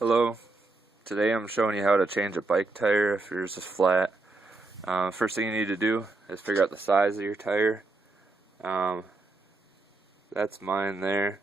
Hello, today I'm showing you how to change a bike tire if yours is flat. First thing you need to do is figure out the size of your tire. That's mine there.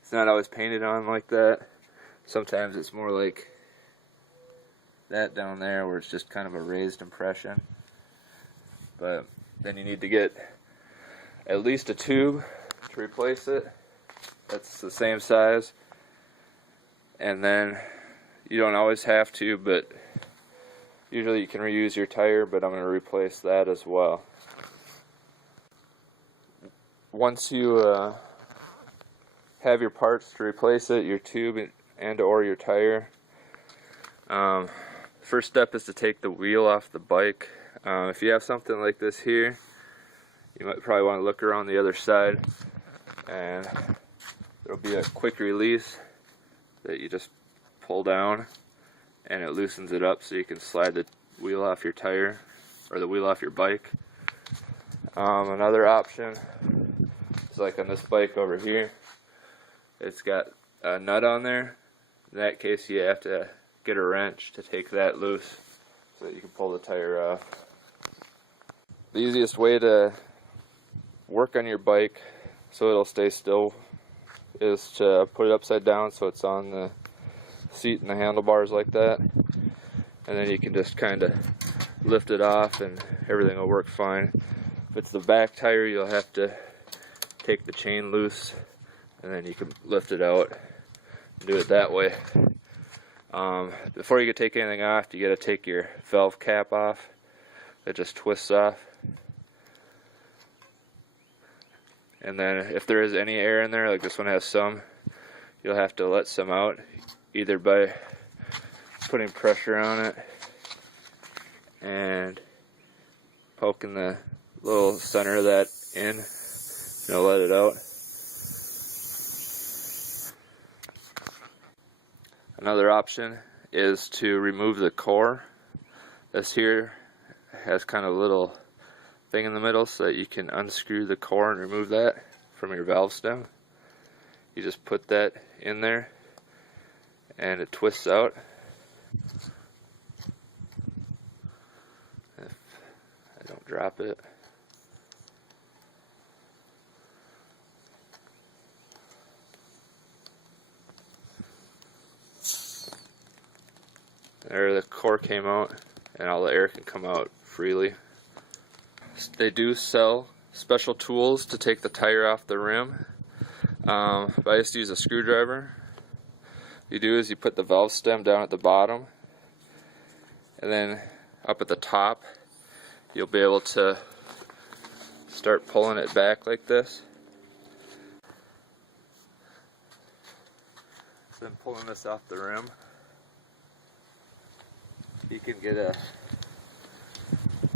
It's not always painted on like that. Sometimes it's more like that down there where it's just kind of a raised impression. But then you need to get at least a tube to replace it. That's the same size. And then you don't always have to, but usually you can reuse your tire, but I'm going to replace that as well. Once you have your parts to replace it, your tube and or your tire, first step is to take the wheel off the bike. If you have something like this here, you might probably want to look around the other side, and there'll be a quick release that you just pull down and it loosens it up so you can slide the wheel off your tire or the wheel off your bike. Another option is like on this bike over here, it's got a nut on there. In that case you have to get a wrench to take that loose so that you can pull the tire off. The easiest way to work on your bike so it'll stay still is to put it upside down so it's on the seat and the handlebars like that, and then you can just kind of lift it off and everything will work fine. If it's the back tire, you'll have to take the chain loose and then you can lift it out and do it that way. Before you can take anything off, you got to take your valve cap off. It just twists off. And then if there is any air in there, like this one has some, you'll have to let some out, either by putting pressure on it and poking the little center of that in, let it out. Another option is to remove the core. This here has kind of a little thing in the middle so that you can unscrew the core and remove that from your valve stem. You just put that in there and it twists out. If I don't drop it. There, the core came out and all the air can come out freely. They do sell special tools to take the tire off the rim, but I just use a screwdriver. What you do is you put the valve stem down at the bottom, and then up at the top you'll be able to start pulling it back like this. So then pulling this off the rim, you can get a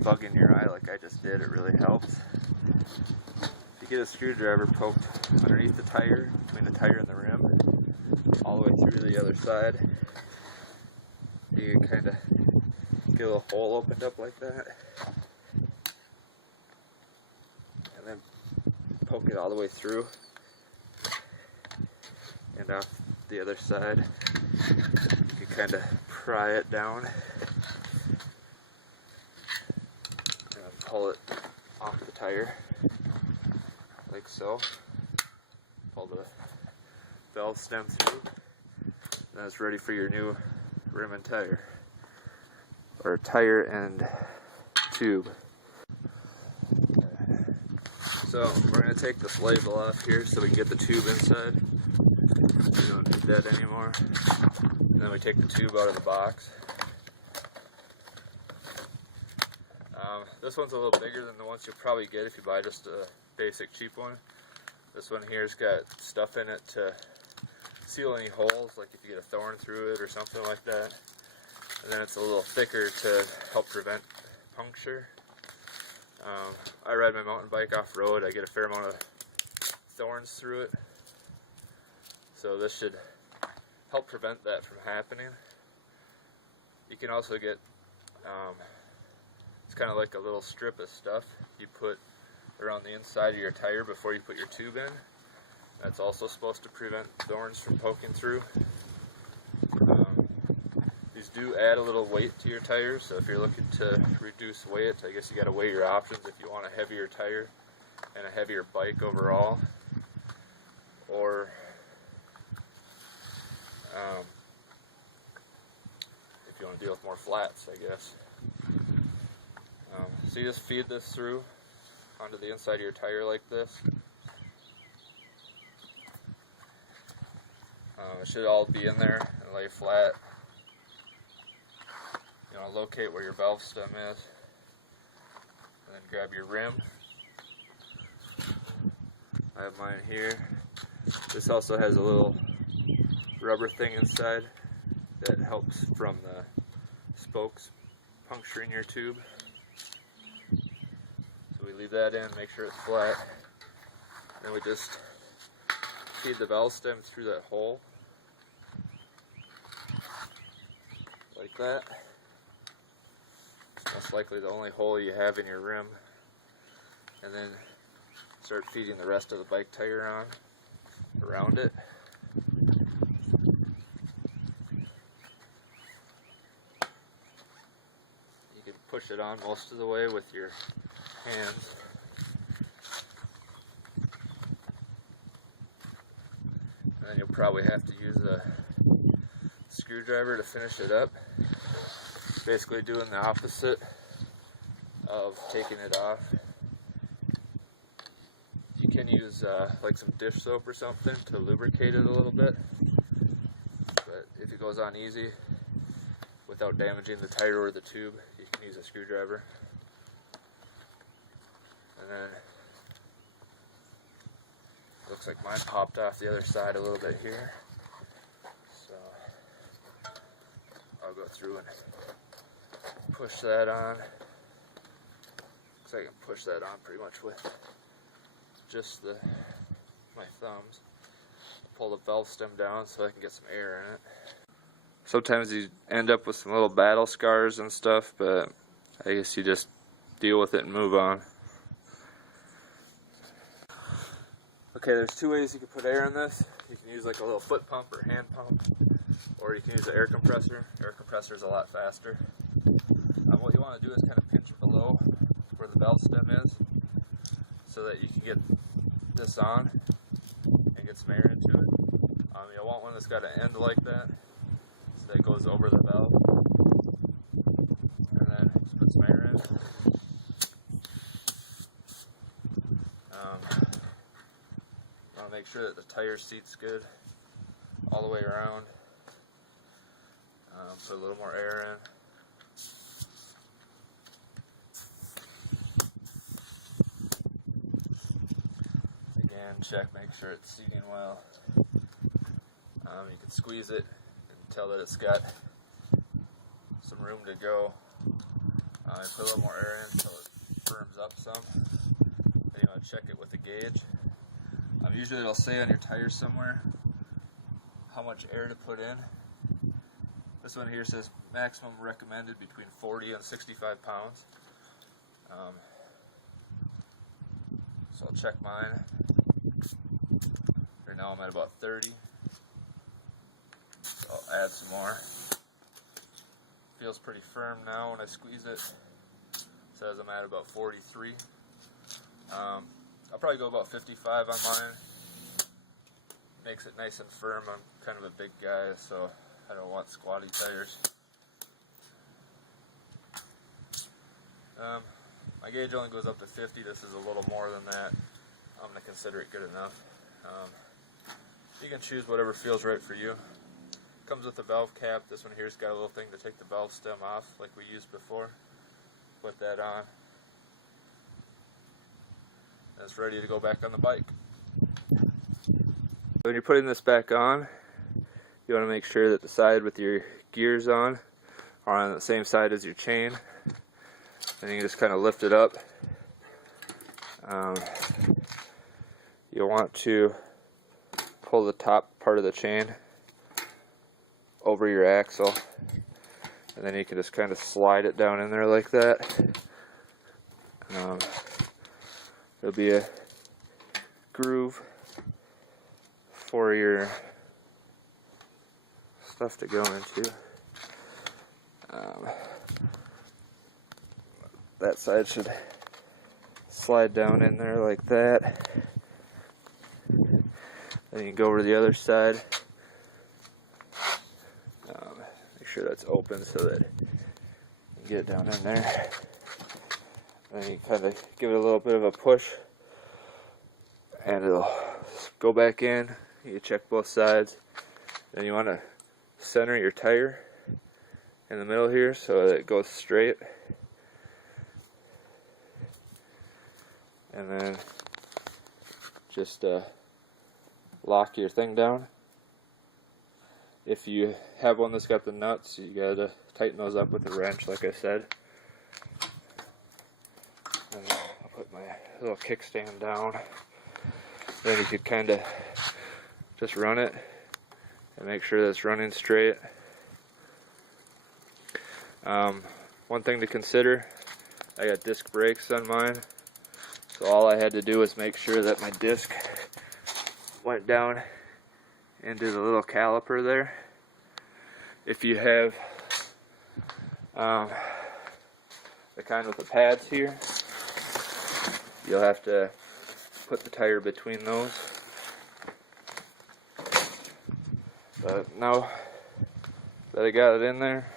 bug in your eye like I just did. It really helps. If you get a screwdriver poked underneath the tire, between the tire and the rim, all the way through the other side, you can kind of get a little hole opened up like that, and then poke it all the way through and off the other side. You can kind of pry it down and pull it off the tire like so. Pull the valve stem through, and it's ready for your new rim and tire, or tire and tube. So we're going to take this label off here so we can get the tube inside. We don't need that anymore. And then we take the tube out of the box. This one's a little bigger than the ones you'll probably get if you buy just a basic cheap one. This one here's got stuff in it to seal any holes, like if you get a thorn through it or something like that. And then it's a little thicker to help prevent puncture. I ride my mountain bike off-road. I get a fair amount of thorns through it, so this should help prevent that from happening. You can also get, it's kind of like a little strip of stuff you put around the inside of your tire before you put your tube in. That's also supposed to prevent thorns from poking through. these do add a little weight to your tires, so if you're looking to reduce weight, I guess you got to weigh your options if you want a heavier tire and a heavier bike overall, or if you want to deal with more flats, I guess. So you just feed this through onto the inside of your tire like this. It should all be in there and lay flat. You want to locate where your valve stem is, and then grab your rim. I have mine here. This also has a little rubber thing inside that helps from the spokes puncturing your tube. So we leave that in, make sure it's flat. Then we just feed the valve stem through that hole, like that. It's most likely the only hole you have in your rim. And then start feeding the rest of the bike tire on around it. You can push it on most of the way with your hands. And then you'll probably have to use a screwdriver to finish it up. Basically doing the opposite of taking it off. You can use like some dish soap or something to lubricate it a little bit, but if it goes on easy without damaging the tire or the tube, you can use a screwdriver. And then looks like mine popped off the other side a little bit here, so I'll go through and push that on. Looks like I can push that on pretty much with just my thumbs. Pull the valve stem down so I can get some air in it. Sometimes you end up with some little battle scars and stuff, but I guess you just deal with it and move on. Okay, there's two ways you can put air in this. You can use like a little foot pump or hand pump, or you can use an air compressor. Air compressor is a lot faster. What you want to do is kind of pinch below where the valve stem is, so that you can get this on and get some air into it. You'll want one that's got an end like that, so that it goes over the valve. And then just put some air in. You want to make sure that the tire seat's good all the way around. Put a little more air in. Check, make sure it's seating well. You can squeeze it and tell that it's got some room to go. Put a little more air in until it firms up some. Then you want to check it with a gauge. Usually it'll say on your tire somewhere how much air to put in. This one here says maximum recommended between 40 and 65 pounds. So I'll check mine. Now I'm at about 30, so I'll add some more. Feels pretty firm now when I squeeze it. It says I'm at about 43. I'll probably go about 55 on mine. Makes it nice and firm. I'm kind of a big guy, so I don't want squatty tires. My gauge only goes up to 50. This is a little more than that. I'm going to consider it good enough. You can choose whatever feels right for you. Comes with a valve cap. This one here's got a little thing to take the valve stem off like we used before. Put that on. And it's ready to go back on the bike. When you're putting this back on, you want to make sure that the side with your gears on are on the same side as your chain. And you can just kind of lift it up. You'll want to pull the top part of the chain over your axle, and then you can just kind of slide it down in there like that. There'll be a groove for your stuff to go into. That side should slide down in there like that. Then you go over to the other side. Make sure that's open so that you get down in there. Then you kind of give it a little bit of a push, and it'll go back in. You check both sides. Then you want to center your tire in the middle here so that it goes straight. And then just lock your thing down. If you have one that's got the nuts, you gotta tighten those up with a wrench, like I said. And then I'll put my little kickstand down. Then you could kind of just run it and make sure that it's running straight. One thing to consider, I got disc brakes on mine, so all I had to do was make sure that my disc went down into the little caliper there. If you have the kind with the pads here, you'll have to put the tire between those. But now that I got it in there,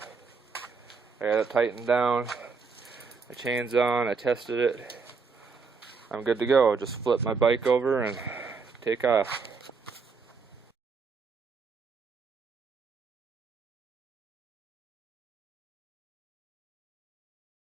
I got it tightened down, my chain's on, I tested it, I'm good to go. Just flip my bike over and take off.